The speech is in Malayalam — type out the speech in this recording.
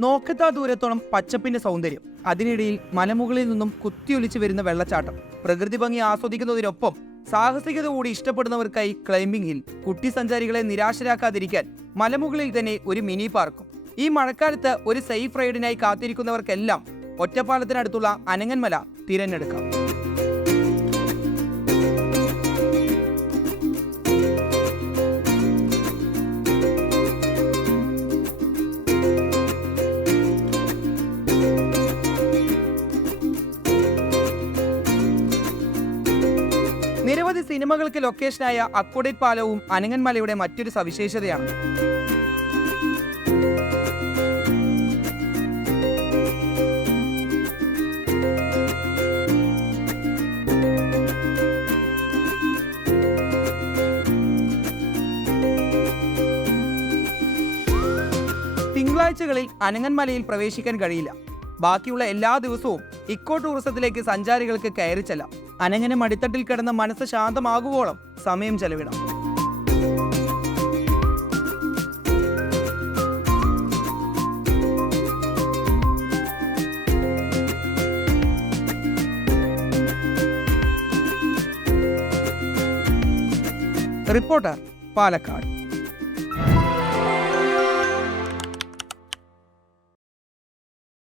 നോക്കത്താ ദൂരത്തോളം പച്ചപ്പിന്റെ സൗന്ദര്യം, അതിനിടയിൽ മലമുകളിൽ നിന്നും കുത്തിയൊലിച്ചു വരുന്ന വെള്ളച്ചാട്ടം. പ്രകൃതി ഭംഗി ആസ്വദിക്കുന്നതിനൊപ്പം സാഹസികത കൂടി ഇഷ്ടപ്പെടുന്നവർക്കായി ക്ലൈംബിംഗ് ഹിൽ. കുട്ടി സഞ്ചാരികളെ നിരാശരാക്കാതിരിക്കാൻ മലമുകളിൽ തന്നെ ഒരു മിനി പാർക്കും. ഈ മഴക്കാലത്ത് ഒരു സേഫ് റൈഡിനായി കാത്തിരിക്കുന്നവർക്കെല്ലാം ഒറ്റപ്പാലത്തിനടുത്തുള്ള അനങ്ങന്മല തിരഞ്ഞെടുക്കാം. നിരവധി സിനിമകൾക്ക് ലൊക്കേഷനായ അക്കോഡേറ്റ് പാലവും അനങ്ങന്മലയുടെ മറ്റൊരു സവിശേഷതയാണ്. തിങ്കളാഴ്ചകളിൽ അനങ്ങന്മലയിൽ പ്രവേശിക്കാൻ കഴിയില്ല. ബാക്കിയുള്ള എല്ലാ ദിവസവും ഇക്കോ ടൂറിസത്തിലേക്ക് സഞ്ചാരികൾക്ക് കയറി ചെല്ലാം. അനങ്ങനെ മടിത്തട്ടിൽ കിടന്ന മനസ്സ് ശാന്തമാകുവോളം സമയം ചെലവിടാം. റിപ്പോർട്ടർ, പാലക്കാട്.